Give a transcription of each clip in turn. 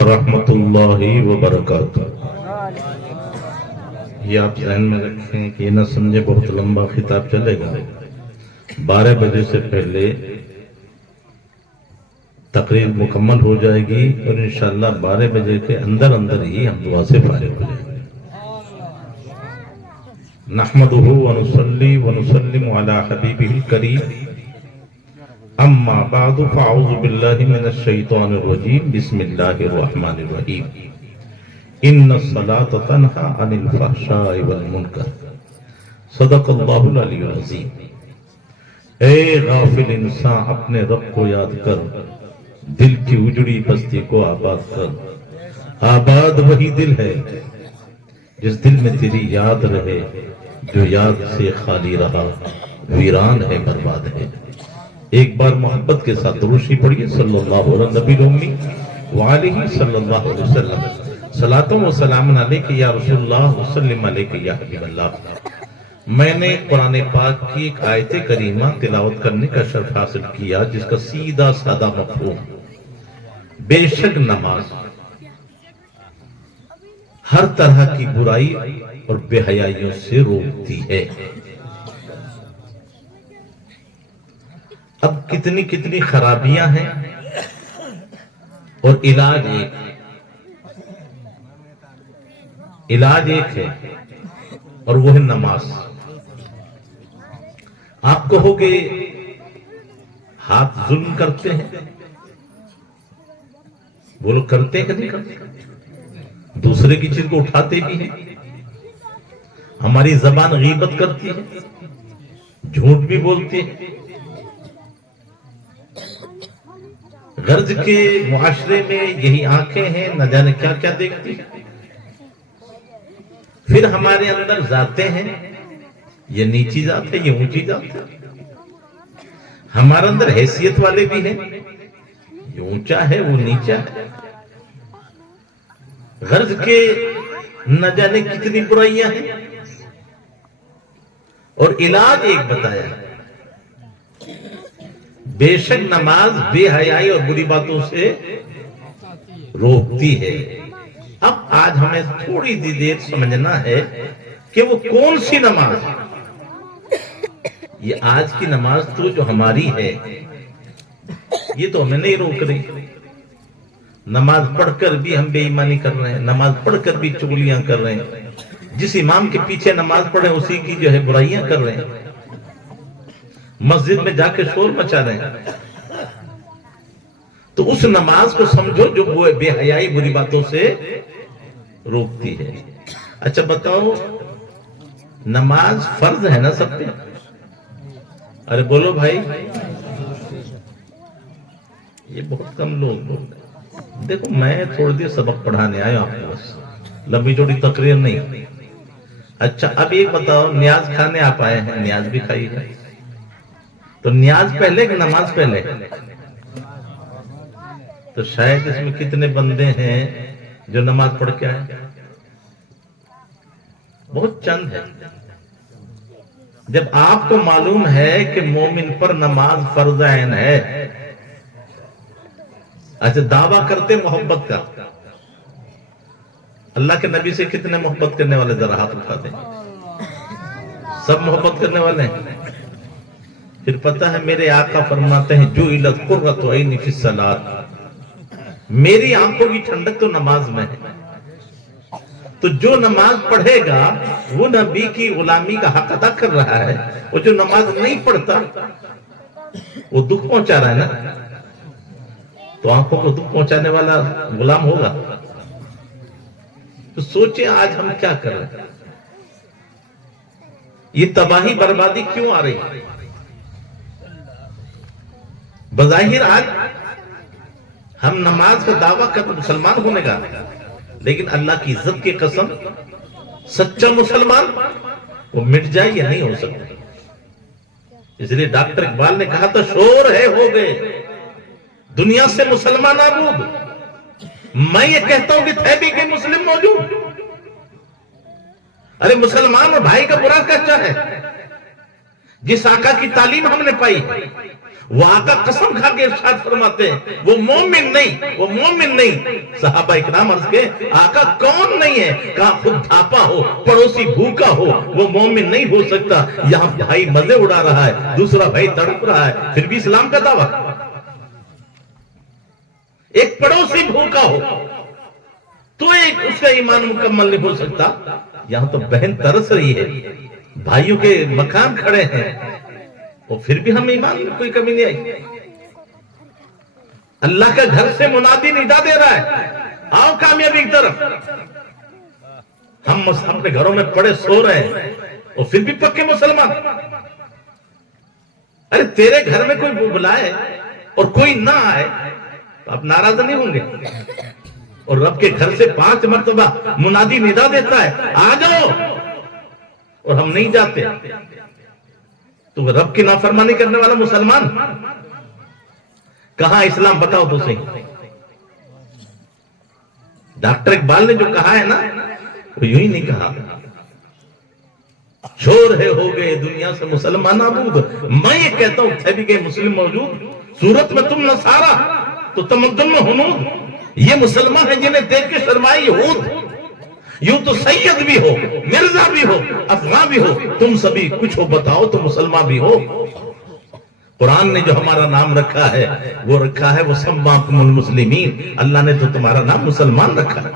رحمت اللہ وبرکاتہ۔ یہ آپ ذہن میں رکھیں کہ یہ نہ سمجھے بہت لمبا خطاب چلے گا۔ 12 بجے سے پہلے تقریر مکمل ہو جائے گی اور انشاءاللہ 12 بجے کے اندر ہی ہم دعا سے فارغ ہو جائیں گے۔ نحمدہ ونصلی ونسلم علی حبیبہ الکریم، اما بعد فاعوذ باللہ من الشیطان الرجیم، بسم اللہ الرحمن الرحیم۔ ان الصلاۃ تنہی عن الفحشاء والمنکر، صدق اللہ العلی العظیم۔ اے غافل انسان، اپنے رب کو یاد کر، دل کی اجڑی بستی کو آباد کر۔ آباد وہی دل ہے جس دل میں تیری یاد رہے، جو یاد سے خالی رہا ویران ہے، برباد ہے۔ ایک بار محبت کے ساتھ درود شریف پڑھیے، صلی اللہ علیہ نبی الامی وآلہ صلی اللہ علیہ وسلم۔ صلاۃ و سلام علیک یا رسول اللہ وسلم علیک یا حبیب اللہ۔ میں نے قرآن پاک کی ایک آیت کریمہ تلاوت کرنے کا شرف حاصل کیا، جس کا سیدھا سادہ مفہوم، بے شک نماز ہر طرح کی برائی اور بے حیائیوں سے روکتی ہے۔ اب کتنی خرابیاں ہیں اور علاج ایک ہے اور وہ ہے نماز۔ آپ کہو گے ہاتھ ظلم کرتے ہیں، وہ لوگ کرتے ہیں کہ نہیں کرتے؟ دوسرے کی چیز کو اٹھاتے بھی ہیں، ہماری زبان غیبت کرتی ہے، جھوٹ بھی بولتے ہیں۔ غرض کے معاشرے میں یہی آنکھیں ہیں، نہ جانے کیا کیا دیکھتی ہیں۔ پھر ہمارے اندر ذاتیں ہیں، یہ نیچی ذات ہے، یہ اونچی ذات ہے۔ ہمارے اندر حیثیت والے بھی ہیں، یہ اونچا ہے، وہ نیچا ہے۔ غرض کے نہ جانے کتنی برائیاں ہیں اور علاج ایک بتایا، بے شک نماز بے حیائی اور بری باتوں سے روکتی ہے۔ اب آج ہمیں تھوڑی دیر سمجھنا ہے کہ وہ کون سی نماز ہے۔ یہ آج کی نماز تو جو ہماری ہے، یہ تو ہمیں نہیں روک رہی۔ نماز پڑھ کر بھی ہم بے ایمانی کر رہے ہیں، نماز پڑھ کر بھی چغلیاں کر رہے ہیں، جس امام کے پیچھے نماز پڑھے اسی کی جو ہے برائیاں کر رہے ہیں، مسجد میں جا کے شور مچا رہے ہیں۔ تو اس نماز کو سمجھو جو وہ بے حیائی بری باتوں سے روکتی ہے۔ اچھا بتاؤ، نماز فرض ہے نا سب پہ؟ ارے بولو بھائی، یہ بہت کم لوگ بول رہے ہیں۔ دیکھو میں تھوڑی دیر سبق پڑھانے آیا آپ کو، بس لمبی چوڑی تقریر نہیں۔ اچھا اب ایک بتاؤ، نیاز کھانے آپ آئے ہیں، نیاز بھی کھائی ہے، تو نیاز پہلے کہ نماز پہلے؟ تو شاید اس میں کتنے بندے ہیں جو نماز پڑھ کے آئے؟ بہت چند ہے۔ جب آپ کو معلوم ہے کہ مومن پر نماز فرض عین ہے، اچھا دعویٰ کرتے محبت کا، اللہ کے نبی سے کتنے محبت کرنے والے ذرا ہاتھ اٹھا دیں؟ سب محبت کرنے والے ہیں۔ پھر پتہ ہے میرے آقا فرماتے ہیں، جُعِلَتْ قُرَّةُ عَيْنِي فِي الصَّلَاةِ، میری آنکھوں کی ٹھنڈک تو نماز میں ہے۔ تو جو نماز پڑھے گا وہ نبی کی غلامی کا حق ادا کر رہا ہے، اور جو نماز نہیں پڑھتا وہ دکھ پہنچا رہا ہے نا۔ تو آنکھوں کو دکھ پہنچانے والا غلام ہوگا؟ تو سوچیں آج ہم کیا کر رہے ہیں، یہ تباہی بربادی کیوں آ رہی ہے؟ بظاہر آج ہم نماز کا دعویٰ کر مسلمان ہونے کا، لیکن اللہ کی عزت کی قسم، سچا مسلمان وہ مٹ جائے یا نہیں ہو سکتا۔ اس لیے ڈاکٹر اقبال نے کہا تھا، شور ہے ہو گئے دنیا سے مسلمان آبود، میں یہ کہتا ہوں کہ تھے بھی کہ مسلم موجود۔ ارے مسلمان اور بھائی کا برا کیا ہے؟ جس آقا کی تعلیم ہم نے پائی وہ آقا قسم کھا کے ارشاد فرماتے ہیں وہ مومن نہیں. صحابہ اکرام عرض کے آقا کون نہیں ہے؟ کہا خود دھاپا ہو، پڑوسی بھوکا ہو، وہ مومن نہیں ہو سکتا. یہاں بھائی مزے اڑا رہا ہے، دوسرا بھائی تڑپ رہا ہے، پھر بھی اسلام کا دعویٰ. ایک پڑوسی بھوکا ہو تو ایک اس کا ایمان مکمل نہیں ہو سکتا. یہاں تو بہن ترس رہی ہے، بھائیوں کے مکان کھڑے ہیں، اور پھر بھی ہم ایمان میں کوئی کمی نہیں آئی. اللہ کا گھر سے منادی ندا دے رہا ہے، آؤ کامیابی کی طرف. ہم اپنے گھروں میں پڑے سو رہے ہیں اور پھر بھی پکے مسلمان. ارے تیرے گھر میں کوئی بلائے اور کوئی نہ آئے تو آپ ناراض نہیں ہوں گے؟ اور رب کے گھر سے 5 مرتبہ منادی ندا دیتا ہے آ جاؤ، اور ہم نہیں جاتے تو رب کی نافرمانی کرنے والا مسلمان کہاں اسلام؟ بتاؤ تو صحیح. ڈاکٹر اقبال نے جو کہا ہے نا وہ یوں ہی نہیں کہا. چھوڑ ہے ہو گئے دنیا سے مسلمان آبود. میں یہ کہتا ہوں تھے بھی گئے مسلم موجود، صورت میں تم نصارا تو تمدن میں ہنود. یہ مسلمان ہیں جنہیں دیکھ کے شرمائے یہود. یوں تو سید بھی ہو، مرزا بھی ہو، افغان بھی ہو، تم سبھی کچھ ہو بتاؤ تو مسلمان بھی ہو. قرآن نے جو ہمارا نام رکھا ہے وہ رکھا ہے وہ سماکم المسلمین. اللہ نے تو تمہارا نام مسلمان رکھا ہے.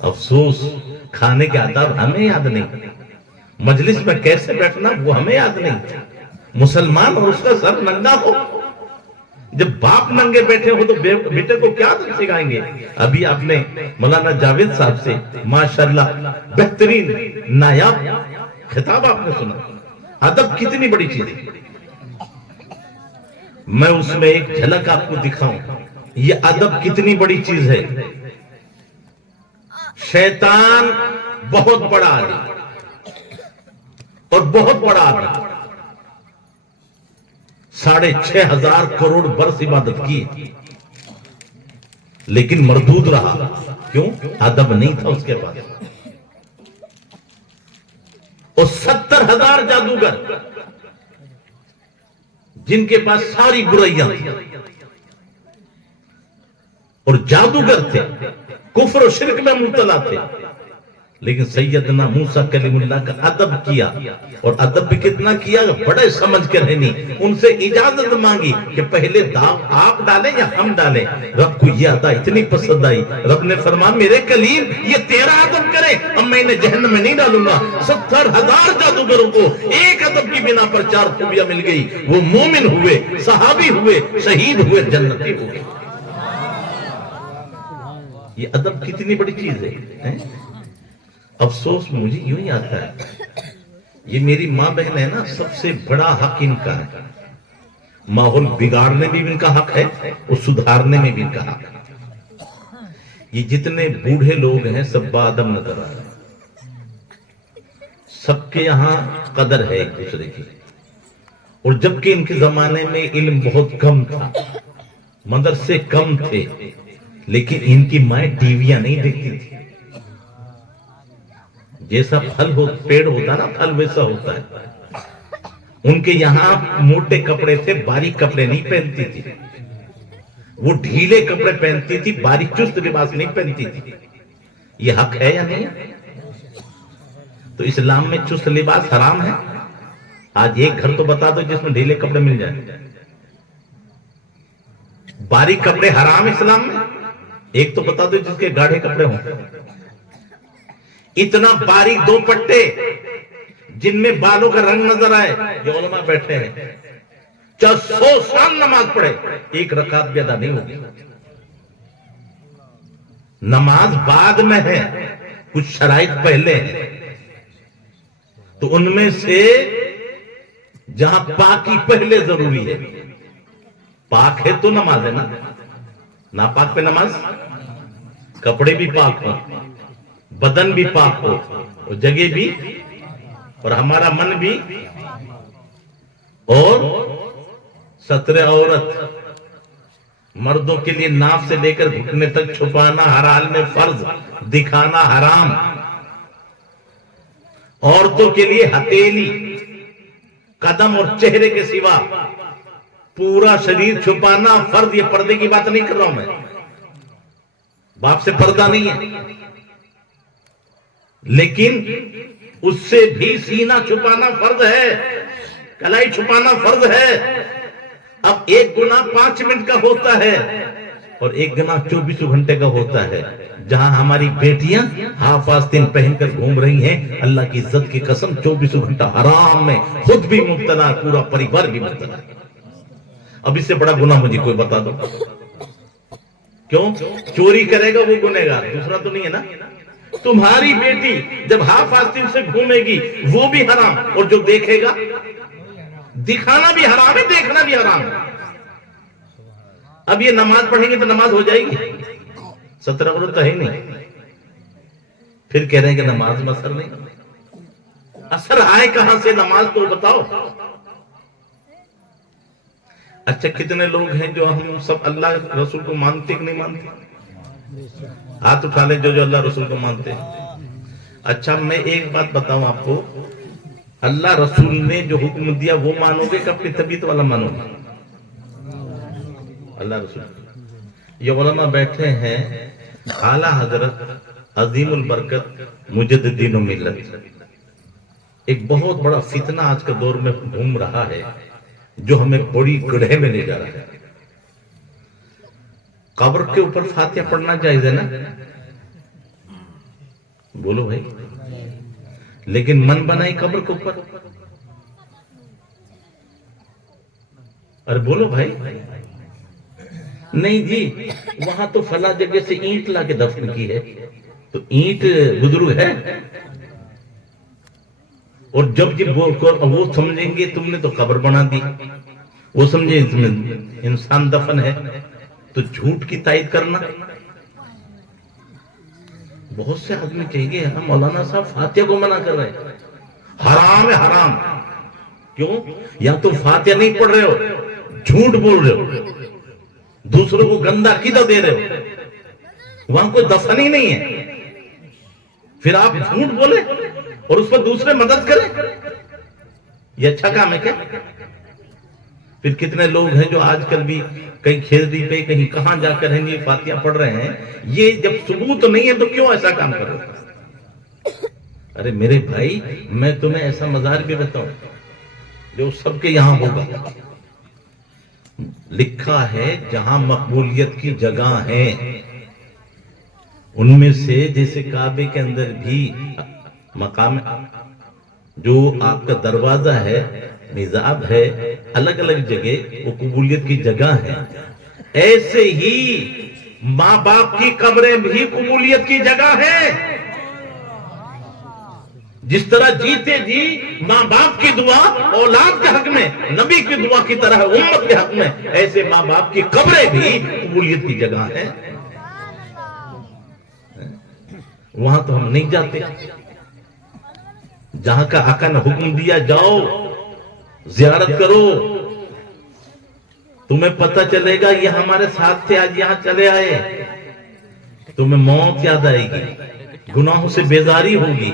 افسوس کھانے کے آداب ہمیں یاد نہیں، مجلس میں کیسے بیٹھنا وہ ہمیں یاد نہیں. مسلمان اور اس کا سر ننگا ہو. جب باپ ننگے بیٹھے ہو تو بیٹے کو کیا سکھائیں گے؟ ابھی آپ نے مولانا جاوید صاحب سے ماشاءاللہ بہترین نایاب خطاب آپ نے سنا. ادب کتنی بڑی چیز ہے. میں اس میں ایک جھلک آپ کو دکھاؤں یہ ادب کتنی بڑی چیز ہے. شیطان بہت بڑا آدمی اور بہت بڑا آدمی 6,500 کروڑ برس عبادت کی لیکن مردود رہا. کیوں؟ ادب نہیں تھا اس کے پاس. اور 70,000 جادوگر جن کے پاس ساری برائیاں تھیں اور جادوگر تھے، کفر و شرک میں مبتلا تھے، لیکن سیدنا موسیٰ کلیم اللہ کا ادب کیا. اور ادب بھی کتنا کیا؟ بڑے سمجھ کے رہنی. ان سے اجازت مانگی کہ پہلے داغ آپ ڈالیں یا ہم ڈالیں. رب کو یہ عطا اتنی پسند آئی. رب نے فرمایا میرے کلیم یہ تیرا ادب کرے، اب میں انہیں جہنم میں نہیں ڈالوں گا. 70,000 جادوگروں کو ایک ادب کی بنا پر 4 خوبیاں مل گئی. وہ مومن ہوئے، صحابی ہوئے، شہید ہوئے، جنتی ہوئے. یہ ادب کتنی بڑی چیز ہے. افسوس مجھے یوں ہی آتا ہے یہ میری ماں بہن ہے نا، سب سے بڑا حق ان کا ہے. ماحول بگاڑنے میں بھی ان کا حق ہے اور سدھارنے میں بھی ان کا حق ہے. یہ جتنے بوڑھے لوگ ہیں سب بادم نظر آ رہے ہیں. سب کے یہاں قدر ہے ایک دوسرے کی. اور جبکہ ان کے زمانے میں علم بہت کم تھا، مدرسے کم تھے، لیکن ان کی مائیں ٹی ویاں نہیں دیکھتی تھی. جیسا پھل پیڑ ہوتا نا پھل ویسا ہوتا ہے. ان کے یہاں موٹے کپڑے تھے، باریک کپڑے نہیں پہنتی تھی. وہ ڈھیلے کپڑے پہنتی تھی، باریک چست لباس نہیں پہنتی تھی. یہ حق ہے یا نہیں؟ تو اسلام میں چست لباس حرام ہے؟ آج ایک گھر تو بتا دو جس میں ڈھیلے کپڑے مل جائیں. باریک کپڑے حرام اسلام میں؟ ایک تو بتا دو جس کے گاڑھے کپڑے ہوں. اتنا باریک 2 پٹے جن میں بالوں کا رنگ نظر آئے. یہ علماء بیٹھے ہیں 100 سال نماز پڑھے، ایک رکعت بھی ادا نہیں ہوگی. نماز بعد میں ہے، کچھ شرائط پہلے ہیں. تو ان میں سے جہاں پاکی پہلے ضروری ہے. پاک ہے تو نماز ہے نا. ناپاک پہ نماز؟ کپڑے بھی پاک ہو، بدن بھی پاک ہو، اور جگہ بھی، اور ہمارا من بھی، اور ستر عورت مردوں کے لیے ناف سے لے کر گھٹنے تک چھپانا ہر حال میں فرض، دکھانا حرام. عورتوں کے لیے ہتھیلی قدم اور چہرے کے سوا پورا شریر چھپانا فرض. یہ پردے کی بات نہیں کر رہا ہوں میں, باپ سے پردہ نہیں ہے, لیکن اس سے بھی سینہ چھپانا فرض ہے, کلائی چھپانا فرض ہے. اب ایک گناہ 5 منٹ کا ہوتا ہے اور ایک گناہ 24 گھنٹے کا ہوتا ہے. جہاں ہماری بیٹیاں ہاف آستین پہن کر گھوم رہی ہیں, اللہ کی عزت کی قسم 24 گھنٹہ حرام میں خود بھی مبتلا, پورا پریوار بھی مبتلا. اب اس سے بڑا گناہ مجھے کوئی بتا دو. کیوں؟ چوری کرے گا وہ گنہگار, دوسرا تو نہیں ہے نا. تمہاری بیٹی جب ہاف آستین سے گھومے گی وہ بھی حرام, اور جو دیکھے گا, دکھانا بھی حرام ہے, دیکھنا بھی حرام ہے. اب یہ نماز پڑھیں گے تو نماز ہو جائے گی؟ 17 قرآن تو ہے نہیں. پھر کہہ رہے ہیں کہ نماز میں اثر نہیں. اثر آئے کہاں سے؟ نماز تو بتاؤ. اچھا کتنے لوگ ہیں جو ہم سب اللہ رسول کو مانتے کہ نہیں مانتے؟ ہاتھ اٹھا لے جو اللہ رسول کو مانتے ہیں. اچھا میں ایک بات بتاؤں آپ کو, اللہ رسول نے جو حکم دیا وہ مانو گے کہ اپنی طبیعت والا مانو گے؟ اللہ رسول. یہ علماء بیٹھے ہیں, اعلیٰ حضرت عظیم البرکت مجددین و ملت. ایک بہت بڑا فتنہ آج کے دور میں گھوم رہا ہے جو ہمیں بڑی گڑھے میں لے جا رہا ہے. قبر کے اوپر فاتحہ پڑھنا جائز ہے نا؟ بولو بھائی. لیکن من بنائی قبر کے اوپر. ارے بولو بھائی. نہیں جی, وہاں تو فلاں جگہ سے اینٹ لا کے دفن کی ہے, تو اینٹ بزرگ ہے. اور جب وہ سمجھیں گے تم نے تو قبر بنا دی, وہ سمجھے اس میں انسان دفن ہے, تو جھوٹ کی تائید کرنا. بہت سے آدمی کہیں گے ہم مولانا صاحب فاتحہ کو منع کر رہے ہیں, حرام ہے حرام. کیوں؟ یا تو فاتحہ نہیں پڑھ رہے ہو, جھوٹ بول رہے ہو, دوسروں کو گندا عقیدہ دے رہے ہو, وہاں کوئی دفن ہی نہیں ہے, پھر آپ جھوٹ بولے اور اس پر دوسرے مدد کریں, یہ اچھا کام ہے کیا؟ پھر کتنے لوگ ہیں جو آج کل بھی کہیں کھیتی پہ کہیں کہاں جا کر ہیں یہ فاتحہ پڑھ رہے ہیں. یہ جب ثبوت نہیں ہے تو کیوں ایسا کام کر رہے ہیں؟ ارے میرے بھائی, میں تمہیں ایسا مزار بھی بتاؤں جو سب کے یہاں ہوگا. لکھا ہے جہاں مقبولیت کی جگہ ہیں ان میں سے جیسے کعبے کے اندر بھی مقام جو آپ کا دروازہ ہے, نظام ہے, الگ الگ جگہ وہ قبولیت کی جگہ ہے. ایسے ہی ماں باپ کی قبریں بھی قبولیت کی جگہ ہے. جس طرح جیتے جی ماں باپ کی دعا اولاد کے حق میں نبی کی دعا کی طرح امت کے حق میں, ایسے ماں باپ کی قبریں بھی قبولیت کی جگہ ہیں. وہاں تو ہم نہیں جاتے. جہاں کا آقا نے حکم دیا جاؤ زیارت کرو, تمہیں پتہ چلے گا یہ ہمارے ساتھ تھے, آج یہاں چلے آئے, تمہیں موت یاد آئے گی, گناہوں سے بیزاری ہوگی,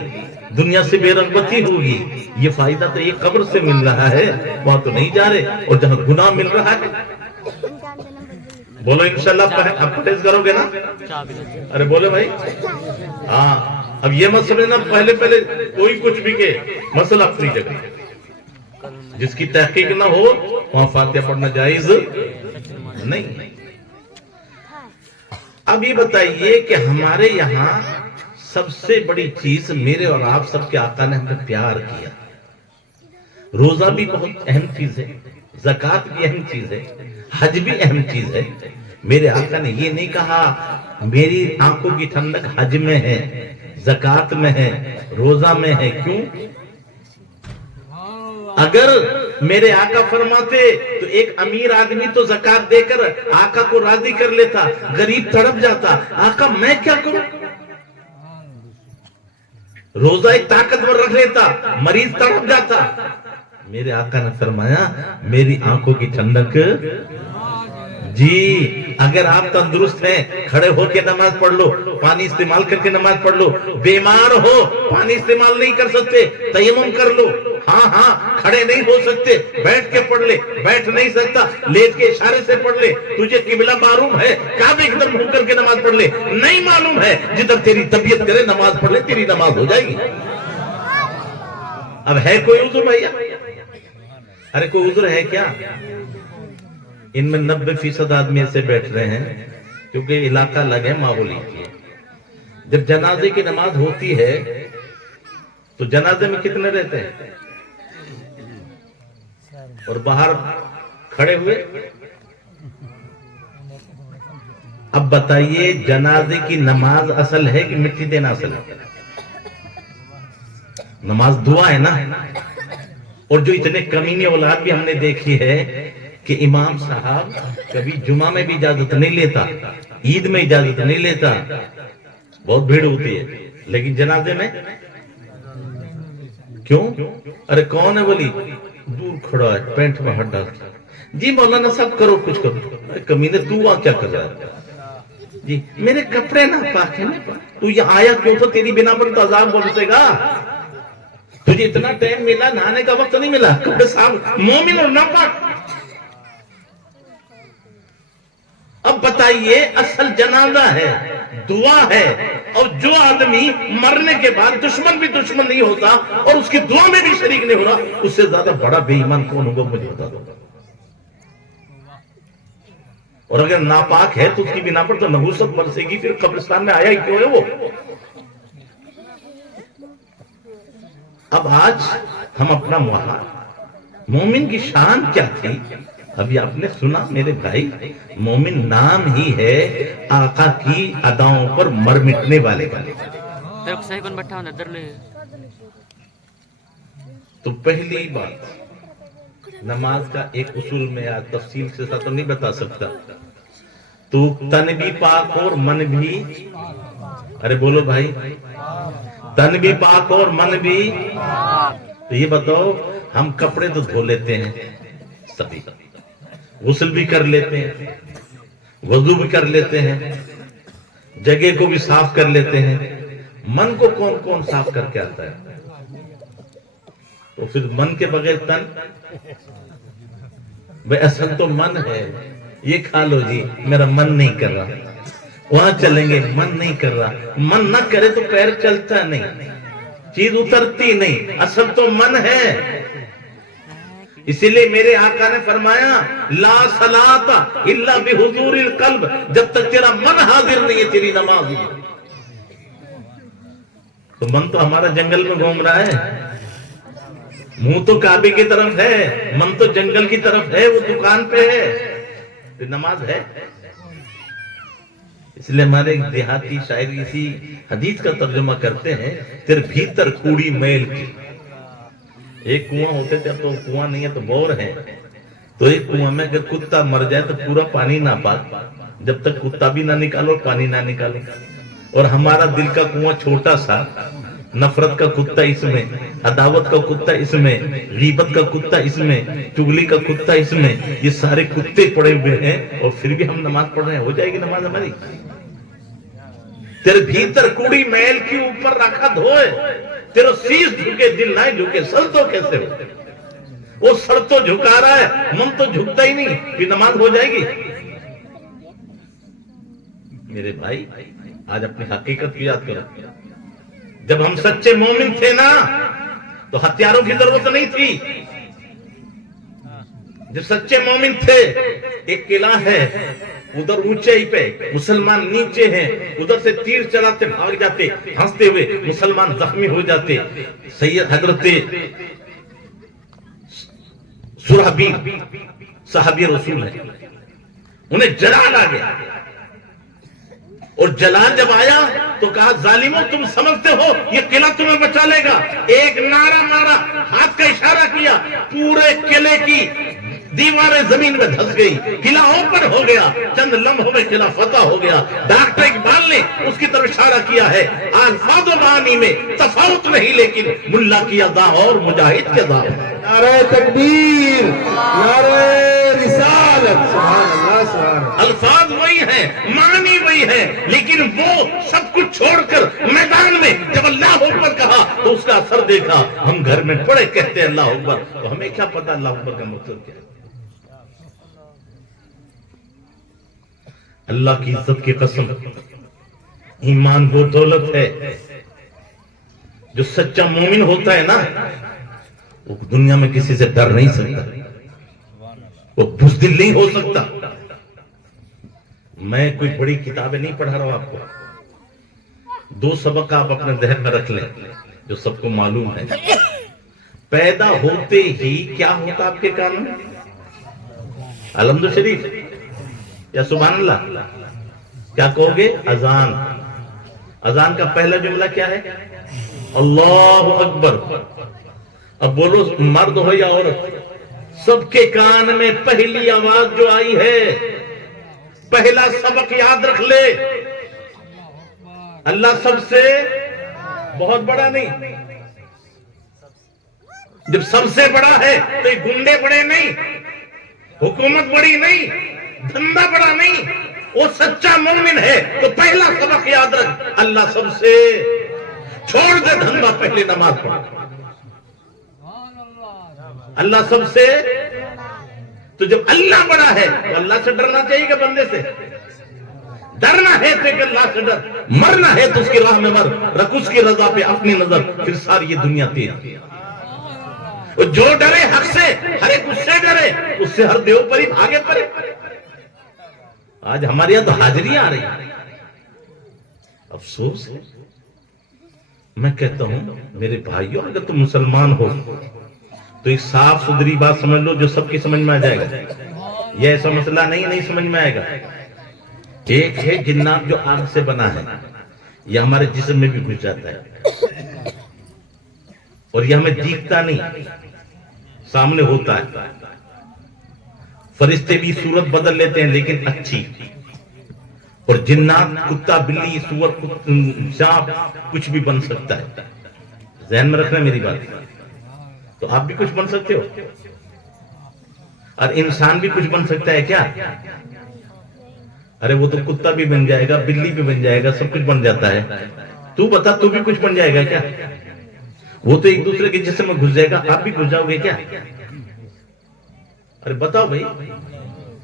دنیا سے بے رغبتی ہوگی. یہ فائدہ تو یہ قبر سے مل رہا ہے, وہاں تو نہیں جا رہے. اور جہاں گناہ مل رہا ہے, بولو انشاءاللہ آپ پرہیز کرو گے نا؟ ارے بولو بھائی. ہاں, اب یہ مت سمجھنا پہلے کوئی کچھ بھی کہ مسئلہ اپنی جگہ, جس کی تحقیق نہ ہو وہاں فاتحہ پڑھنا جائز نہیں. اب یہ بتائیے کہ ہمارے یہاں سب سے بڑی چیز, میرے اور آپ سب کے آقا نے ہمیں پیار کیا. روزہ بھی بہت اہم چیز ہے, زکوٰۃ بھی اہم چیز ہے, حج بھی اہم چیز ہے. میرے آقا نے یہ نہیں کہا میری آنکھوں کی ٹھنڈک حج میں ہے, زکوٰۃ میں ہے, روزہ میں ہے. کیوں؟ اگر میرے آقا فرماتے تو ایک امیر آدمی تو زکوٰۃ دے کر آقا کو راضی کر لیتا, غریب تڑپ جاتا. آقا میں کیا کروں؟ روزہ ایک طاقتور رکھ لیتا, مریض تڑپ جاتا. میرے آقا نے فرمایا میری آنکھوں کی ٹھنڈک جی اگر آپ تندرست ہیں کھڑے ہو کے نماز پڑھ لو، پانی استعمال کر کے نماز پڑھ لو، بیمار ہو پانی استعمال نہیں کر سکتے تیمم کر لو، ہاں کھڑے نہیں ہو سکتے بیٹھ کے پڑھ لے، بیٹھ نہیں سکتا لیٹ کے اشارے سے پڑھ لے، تجھے قبلہ معلوم ہے کعبے کی طرف منہ کر کے نماز پڑھ لے، نہیں معلوم ہے جدھر تیری طبیعت کرے نماز پڑھ لے، تیری نماز ہو جائے گی۔ اب ہے کوئی عذر بھائیا؟ ارے کوئی عذر ہے کیا؟ ان میں 90% آدمی ایسے بیٹھ رہے ہیں کیونکہ علاقہ الگ ہے، ماحولی ہے۔ جب جنازے کی نماز ہوتی ہے تو جنازے میں کتنے رہتے ہیں اور باہر کھڑے ہوئے؟ اب بتائیے جنازے کی نماز اصل ہے کہ مٹی دینا اصل ہے؟ نماز دعا ہے نا۔ اور جو اتنے کمینے اولاد بھی ہم نے دیکھی ہے کہ امام صاحب کبھی جمعہ میں بھی اجازت نہیں لیتا، عید میں اجازت نہیں لیتا، بہت بھیڑ ہوتی ہے، لیکن جنازے میں کیوں؟ ارے کون ہے ولی؟ دور کھڑا ہے پینٹ میں ہٹ ڈالتا، جی مولانا صاحب کرو کچھ کرو۔ کمینے تو وہاں کیا کر رہا ہے؟ جی میرے کپڑے نہ پاک ہیں، تو یہ آیا کیوں؟ تو تیری بنا پر تو عذاب برسے گا۔ تجھے اتنا ٹائم ملا، نہانے کا وقت نہیں ملا، کپڑے صاحب مومن اور ناپاک۔ اب بتائیے اصل جنازہ ہے، دعا ہے، اور جو آدمی مرنے کے بعد دشمن بھی دشمن نہیں ہوتا اور اس کی دعا میں بھی شریک نہیں ہو رہا، اس سے زیادہ بڑا بے ایمان کون ہوگا مجھے بتا دو۔ اور اگر ناپاک ہے تو اس کی بنا پر تو نحوست برسے گی، پھر قبرستان میں آیا ہی کیوں ہے وہ؟ اب آج ہم اپنا مومن کی شان کیا تھی ابھی آپ نے سنا میرے بھائی، مومن نام ہی ہے آقا کی اداؤں پر مر مٹنے والے۔ تو پہلی بات نماز کا ایک اصول میں آج تفصیل سے تو نہیں بتا سکتا، تو تن بھی پاک اور من بھی، ارے بولو بھائی، تن بھی پاک اور من بھی۔ تو یہ بتاؤ ہم کپڑے تو دھو لیتے ہیں سبھی، غسل بھی کر لیتے ہیں، وضو بھی کر لیتے ہیں، جگہ کو بھی صاف کر لیتے ہیں، من کو کون کون صاف کر کے آتا ہے؟ تو پھر من کے بغیر تن، بھئی اصل تو من ہے، یہ کھا لو جی میرا من نہیں کر رہا، وہاں چلیں گے من نہیں کر رہا، من نہ کرے تو پیر چلتا نہیں، چیز اترتی نہیں، اصل تو من ہے۔ اسی لیے میرے آقا نے فرمایا لا صلاۃ الا بحضور القلب، جب تک تیرا من حاضر نہیں ہے تیری نماز نہیں۔ تو من تو ہمارا جنگل میں گھوم رہا ہے، منہ تو کعبے کی طرف ہے، من تو جنگل کی طرف ہے، وہ دکان پہ ہے، تو نماز ہے۔ اس لیے ہمارے ایک دیہاتی شاعر اسی حدیث کا ترجمہ کرتے ہیں، تیرے بھیتر کوڑی میل کی۔ ایک کنواں ہوتے تھے، اب تو کنواں نہیں ہے تو بور ہے، تو ایک کنواں میں اگر کتا مر جائے تو پورا پانی نہ پاک، جب تک کتا بھی نہ نکالو پانی نہ نکالو۔ اور ہمارا دل کا کنواں چھوٹا سا، نفرت کا کتا اس میں، عداوت کا کتا اس میں، غیبت کا کتا اس میں، چغلی کا کتا اس میں، یہ سارے کتے پڑے ہوئے ہیں، اور پھر بھی ہم نماز پڑھ رہے ہیں۔ ہو جائے گی نماز ہماری؟ تیرے بھیتر کوڑی میل کی اوپر رکھا دھوئے، تیرا سیس جھکے دل نہ جھکے، سر تو کیسے ہو؟ وہ سر تو جھکا رہا ہے، من تو جھکتا ہی نہیں، پھر نماز ہو جائے گی؟ میرے بھائی آج اپنی حقیقت کی یاد کرو، جب ہم سچے مومن تھے نا تو ہتھیاروں کی ضرورت نہیں تھی۔ جب سچے مومن تھے، ایک قلعہ ہے ادھر اونچائی پہ، مسلمان نیچے ہیں، ادھر سے تیر چلاتے بھاگ جاتے ہنستے ہوئے، مسلمان زخمی ہو جاتے۔ سید حضرت سرحبیل صحابی رسول ہے، انہیں جلال آ گیا، اور جلال جب آیا تو کہا ظالموں تم سمجھتے ہو یہ قلعہ تمہیں بچا لے گا؟ ایک نعرہ مارا، ہاتھ کا اشارہ کیا، پورے قلعے کی دیواریں زمین میں دھس گئی، قلعہ اوپن ہو گیا، چند لمحوں میں قلعہ فتح ہو گیا۔ ڈاکٹر اقبال نے اس کی طرف اشارہ کیا ہے، الفاظ و معانی میں تفاوت نہیں لیکن ملا کی ادا اور مجاہد کی ادا۔ نعرہ تکبیر، نعرہ رسالت، سبحان اللہ۔ الفاظ وہی ہیں، معنی وہی ہیں، لیکن وہ سب کچھ چھوڑ کر میدان میں جب اللہ اکبر کہا تو اس کا اثر دیکھا۔ ہم گھر میں پڑے کہتے ہیں اللہ اکبر، تو ہمیں کیا پتا اللہ اکبر کا مقصد کیا ہے؟ اللہ کی عزت کی قسم، ایمان وہ دولت ہے جو سچا مومن ہوتا ہے نا، وہ دنیا میں کسی سے ڈر نہیں سکتا، وہ بزدل نہیں ہو سکتا۔ میں کوئی بڑی کتابیں نہیں پڑھا رہا ہوں آپ کو، 2 سبق آپ اپنے ذہن میں رکھ لیں جو سب کو معلوم ہے۔ پیدا ہوتے ہی کیا ہوتا آپ کے کان میں؟ الحمد شریف یا سبحان اللہ؟ کیا کہو گے؟ اذان۔ اذان کا پہلا جملہ کیا ہے؟ اللہ اکبر۔ اب بولو مرد ہو یا عورت، سب کے کان میں پہلی آواز جو آئی ہے، پہلا سبق یاد رکھ لے، اللہ سب سے بہت بڑا نہیں۔ جب سب سے بڑا ہے تو یہ گنڈے بڑے نہیں، حکومت بڑی نہیں، دھندا بڑا نہیں، وہ سچا مومن ہے تو پہلا سبق یاد رکھ، اللہ سب سے، چھوڑ دے دھندا، پہلے نماز پڑھ۔ اللہ سب سے، تو جب اللہ بڑا ہے تو اللہ سے ڈرنا چاہیے کہ بندے سے؟ ڈرنا ہے تو اللہ سے ڈر، مرنا ہے تو اس کی راہ میں مر، رکھ اس کی رضا پہ اپنی نظر، پھر ساری یہ دنیا تیری۔ جو ڈرے حق سے، ہر ایک اس سے ڈرے، اس سے ہر دیو پری بھاگے پڑے۔ آج ہمارے یہاں تو حاضری آ رہی ہے، افسوس ہے۔ میں کہتا ہوں میرے بھائیوں، اگر تم مسلمان ہو تو ایک صاف ستھری بات سمجھ لو جو سب کی سمجھ میں آ جائے گا۔ یہ ایسا مسئلہ نہیں سمجھ میں آئے گا۔ ایک ہے جنات جو آگ سے بنا ہے، یہ ہمارے جسم میں بھی گھس جاتا ہے اور یہ ہمیں دیکھتا نہیں، سامنے ہوتا ہے۔ فرشتے بھی صورت بدل لیتے ہیں لیکن اچھی، اور جنات کتا، بلی، سور، سانپ کچھ بھی بن سکتا ہے۔ ذہن میں رکھنا میری بات، تو آپ بھی کچھ بن سکتے ہو، اور انسان بھی کچھ بن سکتا ہے کیا؟ ارے وہ تو کتا بھی بن جائے گا، بلی بھی بن جائے گا، سب کچھ بن جاتا ہے۔ تو بتا، تو بھی کچھ بن جائے گا کیا؟ وہ تو ایک دوسرے کے جسم میں گھس جائے گا، آپ بھی گھس جاؤ گے کیا؟ ارے بتاؤ بھائی،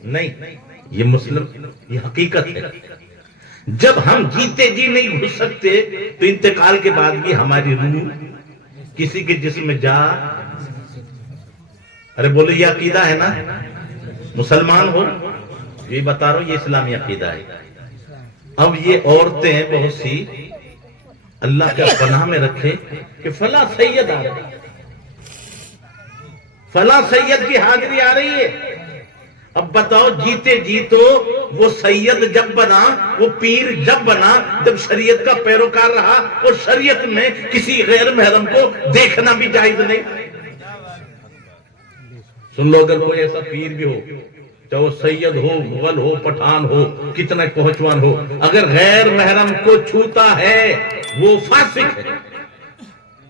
نہیں، یہ مسلم، یہ حقیقت ہے۔ جب ہم جیتے جی نہیں گھس سکتے تو انتقال کے بعد بھی ہماری روح کسی کے جسم میں جا، ارے بولو یہ عقیدہ ہے نا؟ مسلمان ہو، یہ بتا رہا ہوں، یہ اسلامی عقیدہ ہے۔ اب یہ عورتیں بہت سی اللہ کا پناہ میں رکھے کہ فلاں سید آ رہا ہے، فلاں سید کی حاضری آ رہی ہے۔ اب بتاؤ، جیتے جی تو وہ سید جب بنا، وہ پیر جب بنا، جب شریعت کا پیروکار رہا، اور شریعت میں کسی غیر محرم کو دیکھنا بھی جائز نہیں۔ سن لو، اگر کوئی ایسا پیر بھی ہو، چاہے وہ سید ہو، مغل ہو، پٹھان ہو، کتنا پہچوان ہو، اگر غیر محرم کو چھوتا ہے وہ فاسق ہے۔